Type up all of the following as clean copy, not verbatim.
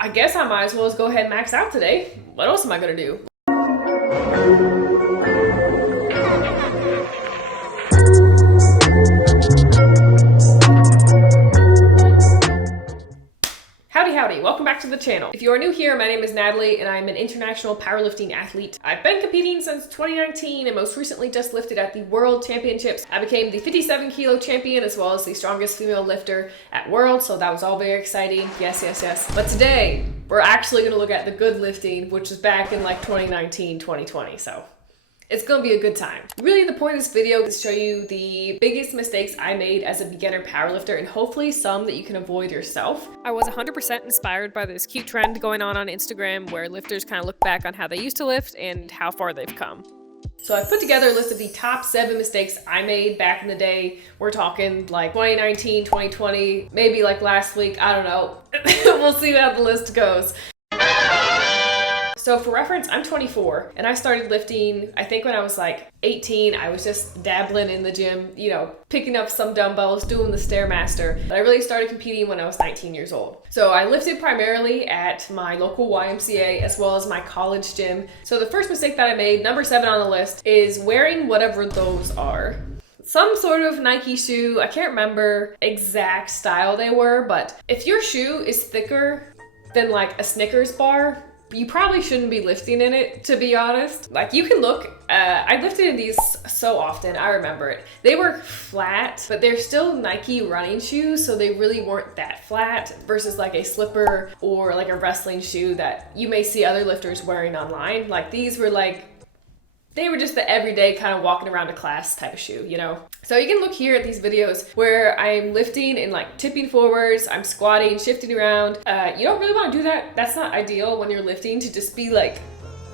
I guess I might as well just go ahead and max out today. What else am I gonna do? Howdy, welcome back to the channel. If you are new here, my name is Natalie and I'm an international powerlifting athlete. I've been competing since 2019 and most recently just lifted at the World Championships. I became the 57 kilo champion as well as the strongest female lifter at World, so that was all very exciting. Yes. But today, we're actually gonna look at the good lifting, which was back in like 2019, 2020, so it's gonna be a good time. Really, the point of this video is to show you the biggest mistakes I made as a beginner powerlifter and hopefully some that you can avoid yourself. I was 100% inspired by this cute trend going on Instagram where lifters kind of look back on how they used to lift and how far they've come. So I put together a list of the top 7 mistakes I made back in the day. We're talking like 2019, 2020, maybe like last week, I don't know. We'll see how the list goes. So for reference, I'm 24 and I started lifting, I think when I was like 18, I was just dabbling in the gym, you know, picking up some dumbbells, doing the Stairmaster. But I really started competing when I was 19 years old. So I lifted primarily at my local YMCA as well as my college gym. So the first mistake that I made, number 7 on the list, is wearing whatever those are. Some sort of Nike shoe. I can't remember exact style they were, but if your shoe is thicker than like a Snickers bar, you probably shouldn't be lifting in it, to be honest. Like you can look, I lifted in these so often, I remember it. They were flat, but they're still Nike running shoes, so they really weren't that flat versus like a slipper or like a wrestling shoe that you may see other lifters wearing online. Like these were like, they were just the everyday kind of walking around to class type of shoe, you know? So you can look here at these videos where I'm lifting and like tipping forwards, I'm squatting, shifting around. You don't really want to do that. That's not ideal when you're lifting, to just be like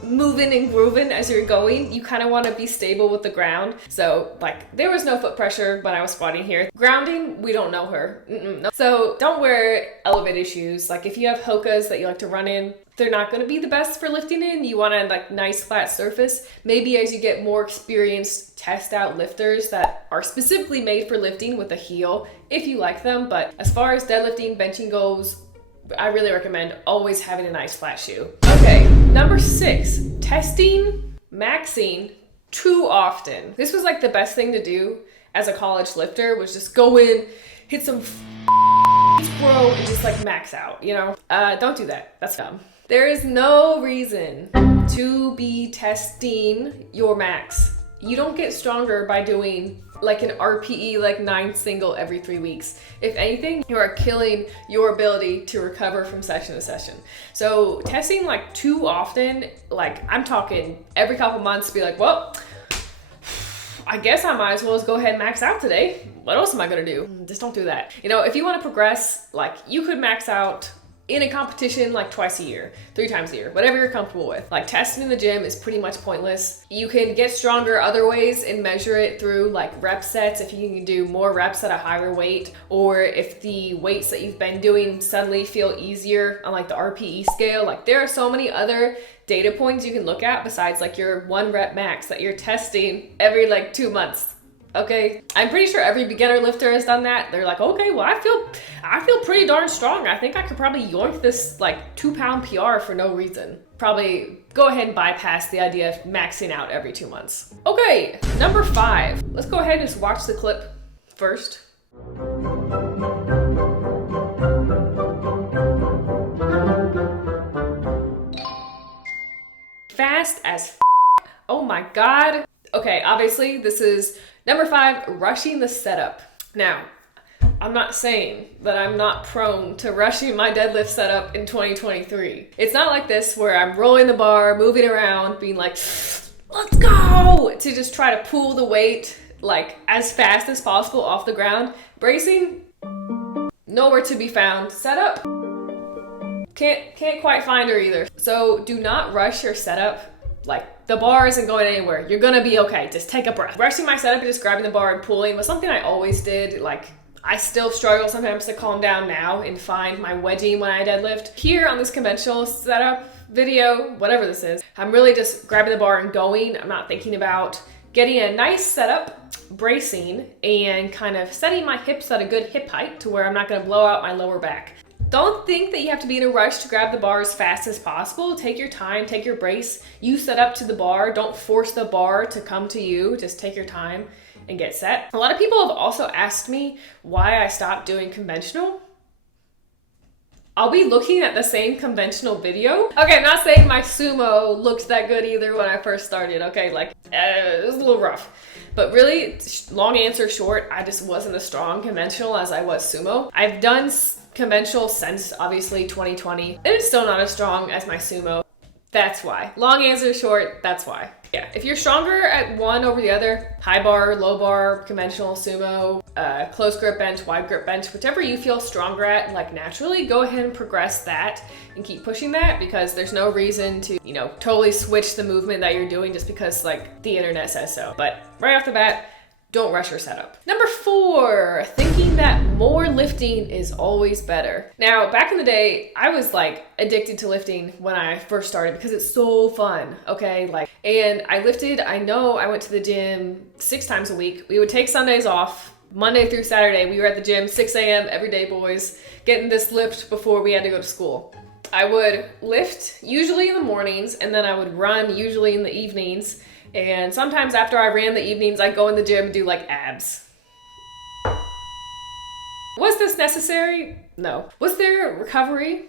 moving and grooving as you're going. You kind of want to be stable with the ground. So like there was no foot pressure when I was squatting here. Grounding, we don't know her. No. So don't wear elevated shoes. Like if you have Hokas that you like to run in, they're not going to be the best for lifting in. You want a like nice flat surface. Maybe as you get more experienced, test out lifters that are specifically made for lifting with a heel if you like them. But as far as deadlifting, benching goes, I really recommend always having a nice flat shoe. Okay, number 6, testing, maxing too often. This was like the best thing to do as a college lifter, was just go in, hit some throw and just like max out, you know? Don't do that, that's dumb. There is no reason to be testing your max. You don't get stronger by doing like an RPE, like 9 single every 3 weeks. If anything, you are killing your ability to recover from session to session. So testing like too often, like I'm talking every couple months, be like, well, I guess I might as well just go ahead and max out today. What else am I gonna do? Just don't do that. You know, if you wanna progress, like you could max out in a competition like twice a year, 3 times a year, whatever you're comfortable with. Like testing in the gym is pretty much pointless. You can get stronger other ways and measure it through like rep sets, if you can do more reps at a higher weight, or if the weights that you've been doing suddenly feel easier on like the RPE scale. Like there are so many other data points you can look at besides like your 1 rep max that you're testing every like 2 months. Okay, I'm pretty sure every beginner lifter has done that. They're like, okay, well, I feel pretty darn strong. I think I could probably yoink this like 2-pound PR for no reason. Probably go ahead and bypass the idea of maxing out every 2 months. Okay, number 5. Let's go ahead and just watch the clip first. Fast as f. Oh my God. Okay, obviously this is number 5, rushing the setup. Now, I'm not saying that I'm not prone to rushing my deadlift setup in 2023. It's not like this where I'm rolling the bar, moving around, being like, let's go, to just try to pull the weight like as fast as possible off the ground. Bracing, nowhere to be found. Setup, can't quite find her either. So do not rush your setup. Like the bar isn't going anywhere. You're gonna be okay. Just take a breath. Rushing my setup and just grabbing the bar and pulling was something I always did. Like I still struggle sometimes to calm down now and find my wedging when I deadlift. Here on this conventional setup video, whatever this is, I'm really just grabbing the bar and going. I'm not thinking about getting a nice setup, bracing, and kind of setting my hips at a good hip height to where I'm not gonna blow out my lower back. Don't think that you have to be in a rush to grab the bar as fast as possible. Take your time, take your brace. You set up to the bar. Don't force the bar to come to you. Just take your time and get set. A lot of people have also asked me why I stopped doing conventional. I'll be looking at the same conventional video. Okay, I'm not saying my sumo looked that good either when I first started, okay? Like, it was a little rough. But really, long answer short, I just wasn't as strong conventional as I was sumo. I've done conventional since, obviously, 2020, and it's still not as strong as my sumo. That's why. Long answer short, that's why. Yeah, if you're stronger at one over the other, high bar, low bar, conventional, sumo, close grip bench, wide grip bench, whichever you feel stronger at, like naturally, go ahead and progress that and keep pushing that, because there's no reason to, you know, totally switch the movement that you're doing just because like the internet says so. But right off the bat, don't rush your setup. Number 4, thinking that more lifting is always better. Now, back in the day, I was like addicted to lifting when I first started because it's so fun, okay? Like, and I lifted, I went to the gym 6 times a week. We would take Sundays off. Monday through Saturday, we were at the gym, 6 a.m. every day, boys, getting this lift before we had to go to school. I would lift usually in the mornings, and then I would run usually in the evenings. And sometimes after I ran the evenings, I'd go in the gym and do like abs. Was this necessary? No. Was there recovery?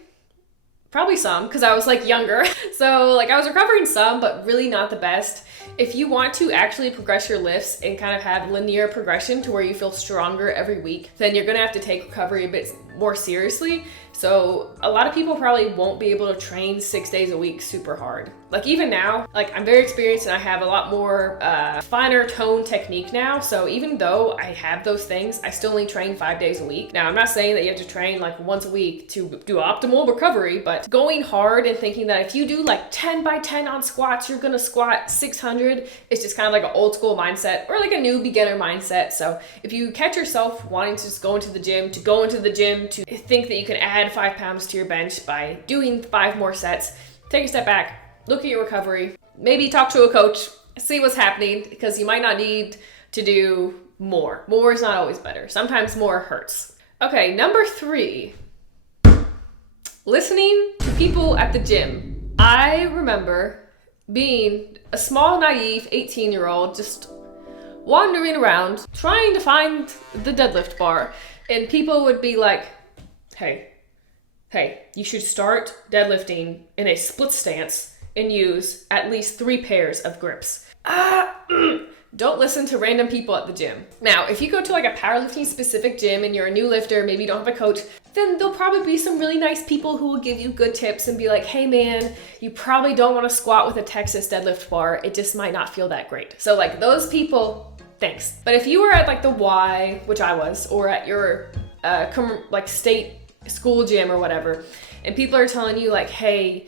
Probably some, because I was like younger. So like I was recovering some, but really not the best. If you want to actually progress your lifts and kind of have linear progression to where you feel stronger every week, then you're gonna have to take recovery a bit more seriously. So a lot of people probably won't be able to train 6 days a week super hard. Like even now, like I'm very experienced and I have a lot more finer tone technique now. So even though I have those things, I still only train 5 days a week. Now I'm not saying that you have to train like once a week to do optimal recovery, but going hard and thinking that if you do like 10 by 10 on squats, you're gonna squat 600, it's just kind of like an old school mindset or like a new beginner mindset. So if you catch yourself wanting to just go into the gym, to think that you can add 5 pounds to your bench by doing 5 more sets, take a step back, look at your recovery, maybe talk to a coach, see what's happening, because you might not need to do more. More is not always better. Sometimes more hurts. Okay, number 3, listening to people at the gym. I remember being a small, naive 18-year-old just wandering around trying to find the deadlift bar, and people would be like, hey, you should start deadlifting in a split stance and use at least 3 pairs of grips. Don't listen to random people at the gym. Now, if you go to like a powerlifting specific gym and you're a new lifter, maybe you don't have a coach, then there'll probably be some really nice people who will give you good tips and be like, hey man, you probably don't want to squat with a Texas deadlift bar. It just might not feel that great. So like those people, thanks. But if you were at like the Y, which I was, or at your like state school gym or whatever, and people are telling you like, hey,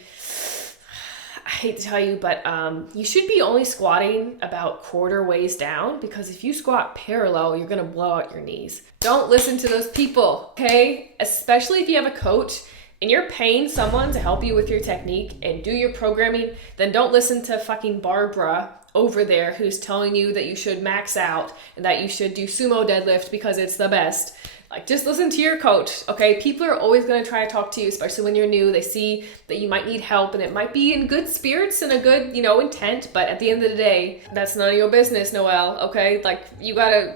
I hate to tell you, but you should be only squatting about quarter ways down, because if you squat parallel, you're gonna blow out your knees. Don't listen to those people, okay? Especially if you have a coach and you're paying someone to help you with your technique and do your programming, then don't listen to fucking Barbara over there who's telling you that you should max out and that you should do sumo deadlift because it's the best. Like, just listen to your coach, okay? People are always gonna try to talk to you, especially when you're new. They see that you might need help, and it might be in good spirits and a good, intent, but at the end of the day, that's none of your business, Noelle, okay? Like, you gotta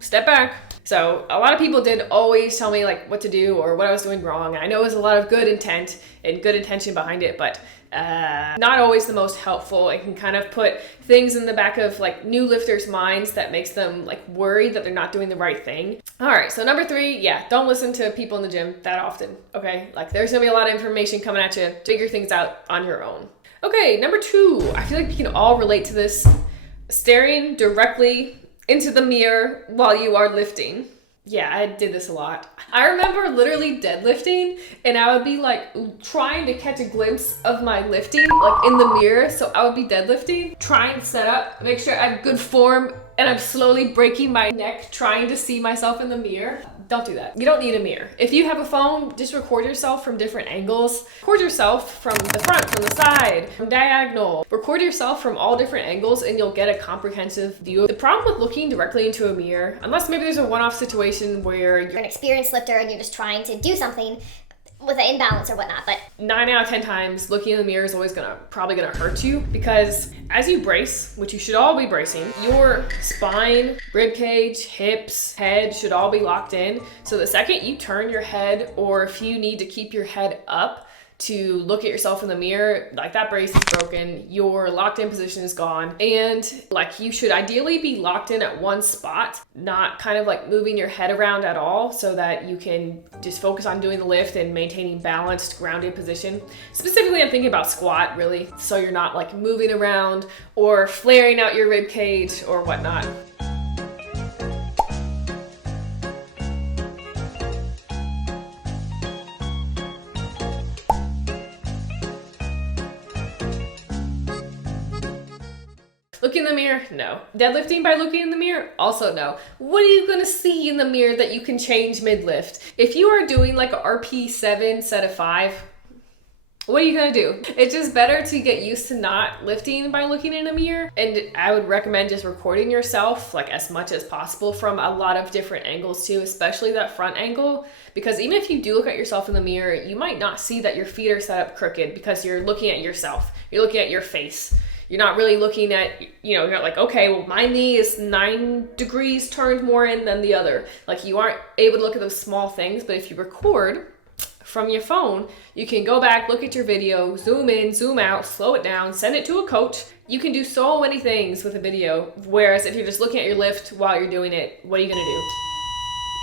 step back. So a lot of people did always tell me like what to do or what I was doing wrong. I know it was a lot of good intent and good intention behind it, but not always the most helpful. It can kind of put things in the back of like new lifters' minds that makes them like worried that they're not doing the right thing. All right, so number 3, yeah, don't listen to people in the gym that often, okay? Like there's gonna be a lot of information coming at you. Figure things out on your own. Okay, number 2, I feel like we can all relate to this. Staring directly into the mirror while you are lifting. Yeah, I did this a lot. I remember literally deadlifting and I would be like trying to catch a glimpse of my lifting like in the mirror. So I would be deadlifting, trying to set up, make sure I have good form, and I'm slowly breaking my neck trying to see myself in the mirror. Don't do that. You don't need a mirror. If you have a phone, just record yourself from different angles. Record yourself from the front, from the side, from diagonal. Record yourself from all different angles and you'll get a comprehensive view. The problem with looking directly into a mirror, unless maybe there's a one-off situation where you're an experienced lifter and you're just trying to do something, with an imbalance or whatnot, but 9 out of 10 times looking in the mirror is always probably gonna hurt you, because as you brace, which you should all be bracing, your spine, rib cage, hips, head should all be locked in. So the second you turn your head, or if you need to keep your head up to look at yourself in the mirror, like that brace is broken, your locked in position is gone. And like you should ideally be locked in at one spot, not kind of like moving your head around at all, so that you can just focus on doing the lift and maintaining balanced grounded position. Specifically, I'm thinking about squat really, so you're not like moving around or flaring out your rib cage or whatnot. Look in the mirror? No. Deadlifting by looking in the mirror? Also no. What are you gonna see in the mirror that you can change mid-lift? If you are doing like a RP7 set of 5, what are you gonna do? It's just better to get used to not lifting by looking in a mirror. And I would recommend just recording yourself like as much as possible from a lot of different angles too, especially that front angle. Because even if you do look at yourself in the mirror, you might not see that your feet are set up crooked because you're looking at yourself. You're looking at your face. You're not really looking at, you're not like, okay, well, my knee is 9 degrees turned more in than the other. Like, you aren't able to look at those small things, but if you record from your phone, you can go back, look at your video, zoom in, zoom out, slow it down, send it to a coach. You can do so many things with a video, whereas if you're just looking at your lift while you're doing it, what are you gonna do?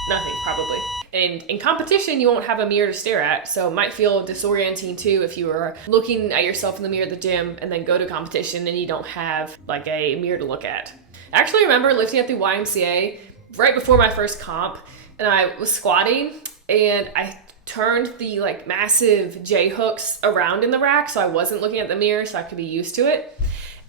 Nothing, probably. And in competition, you won't have a mirror to stare at, so it might feel disorienting too if you are looking at yourself in the mirror at the gym and then go to competition and you don't have like a mirror to look at. I actually remember lifting at the YMCA right before my first comp, and I was squatting and I turned the like massive J hooks around in the rack so I wasn't looking at the mirror so I could be used to it.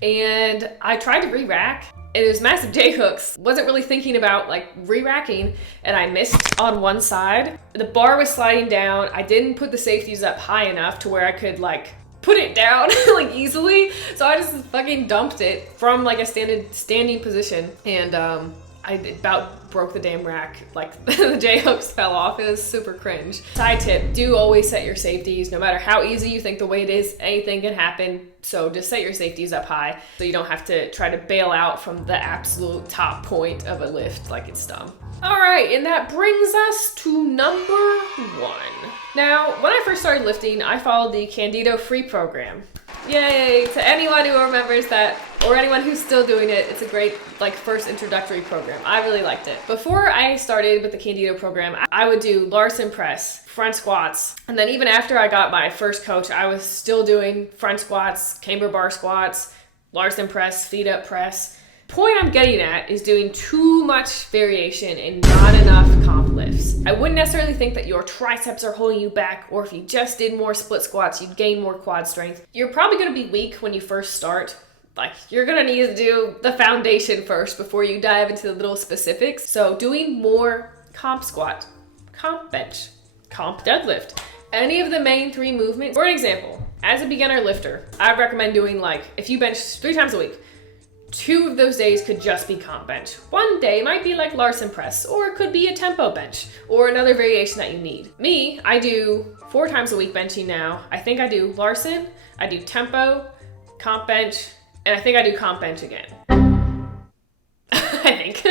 And I tried to re-rack. It was massive J hooks. Wasn't really thinking about like re-racking, and I missed on one side. The bar was sliding down. I didn't put the safeties up high enough to where I could like put it down like easily. So I just fucking dumped it from like a standing position, and I about broke the damn rack. Like the J hooks fell off. It was super cringe. Side tip, do always set your safeties. No matter how easy you think the weight is, anything can happen. So just set your safeties up high so you don't have to try to bail out from the absolute top point of a lift like it's dumb. All right, and that brings us to number 1. Now, when I first started lifting, I followed the Candido Free program. Yay, to anyone who remembers that, or anyone who's still doing it, it's a great like first introductory program. I really liked it. Before I started with the Candido program, I would do Larson press, front squats, and then even after I got my first coach, I was still doing front squats, camber bar squats, Larson press, feet up press. Point I'm getting at is doing too much variation and not enough comp lifts. I wouldn't necessarily think that your triceps are holding you back, or if you just did more split squats, you'd gain more quad strength. You're probably gonna be weak when you first start. Like, you're gonna need to do the foundation first before you dive into the little specifics. So doing more comp squat, comp bench, comp deadlift, any of the main 3 movements. For an example, as a beginner lifter, I recommend doing like, if you bench 3 times a week, 2 of those days could just be comp bench. One day might be like Larson press, or it could be a tempo bench, or another variation that you need. Me, I do 4 times a week benching now. I think I do Larson, I do tempo, comp bench, and I think I do comp bench again. I think.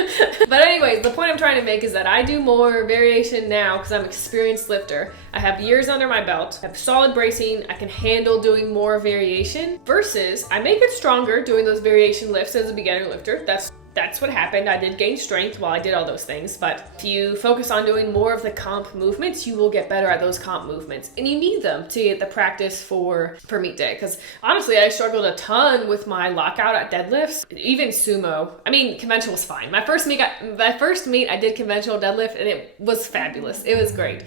But anyways, the point I'm trying to make is that I do more variation now because I'm an experienced lifter. I have years under my belt, I have solid bracing, I can handle doing more variation, versus I may get stronger doing those variation lifts as a beginner lifter. That's what happened. I did gain strength while I did all those things, but if you focus on doing more of the comp movements, you will get better at those comp movements, and you need them to get the practice for meet day. Because honestly, I struggled a ton with my lockout at deadlifts, even sumo. I mean, conventional was fine. My first meet, I did conventional deadlift, and it was fabulous. It was great.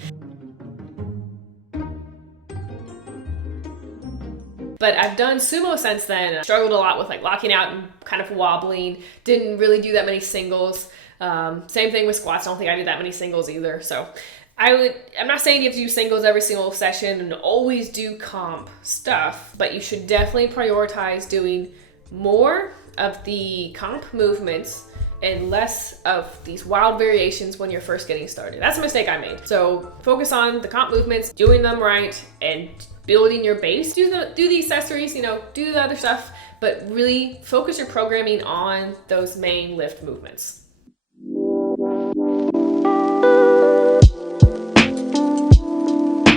But I've done sumo since then. I struggled a lot with like locking out and kind of wobbling. Didn't really do that many singles. Same thing with squats. I don't think I do that many singles either. So I'm not saying you have to do singles every single session and always do comp stuff, but you should definitely prioritize doing more of the comp movements and less of these wild variations when you're first getting started. That's a mistake I made. So focus on the comp movements, doing them right, and building your base. Do the accessories, you know, do the other stuff, but really focus your programming on those main lift movements.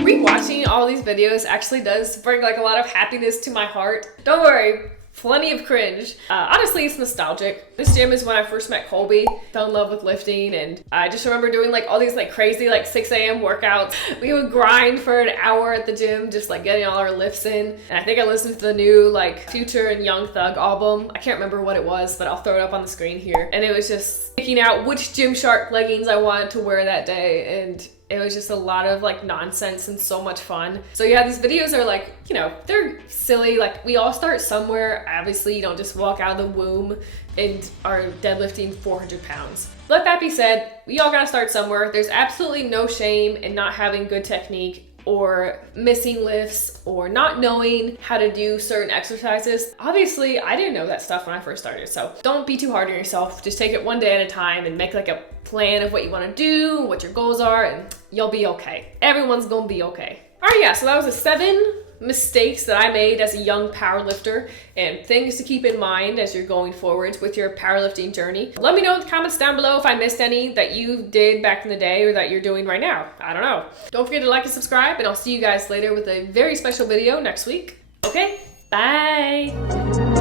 Rewatching all these videos actually does bring like a lot of happiness to my heart. Don't worry, plenty of cringe. Honestly, it's nostalgic. This gym is when I first met Colby, fell in love with lifting, and I just remember doing like all these like crazy like 6 a.m. workouts. We would grind for an hour at the gym, just like getting all our lifts in. And I think I listened to the new like Future and Young Thug album. I can't remember what it was, but I'll throw it up on the screen here. And it was just picking out which Gymshark leggings I wanted to wear that day, and it was just a lot of like nonsense and so much fun. So yeah, these videos are like, you know, they're silly. Like we all start somewhere. Obviously, you don't just walk out of the womb and are deadlifting 400 pounds. Let that be said, we all gotta start somewhere. There's absolutely no shame in not having good technique or missing lifts or not knowing how to do certain exercises. Obviously, I didn't know that stuff when I first started, so don't be too hard on yourself. Just take it one day at a time and make like a plan of what you want to do, what your goals are, and you'll be okay. Everyone's gonna be okay. All right, yeah, so that was the 7 mistakes that I made as a young powerlifter and things to keep in mind as you're going forwards with your powerlifting journey. Let me know in the comments down below if I missed any that you did back in the day or that you're doing right now. I don't know. Don't forget to like and subscribe, and I'll see you guys later with a very special video next week. Okay, bye.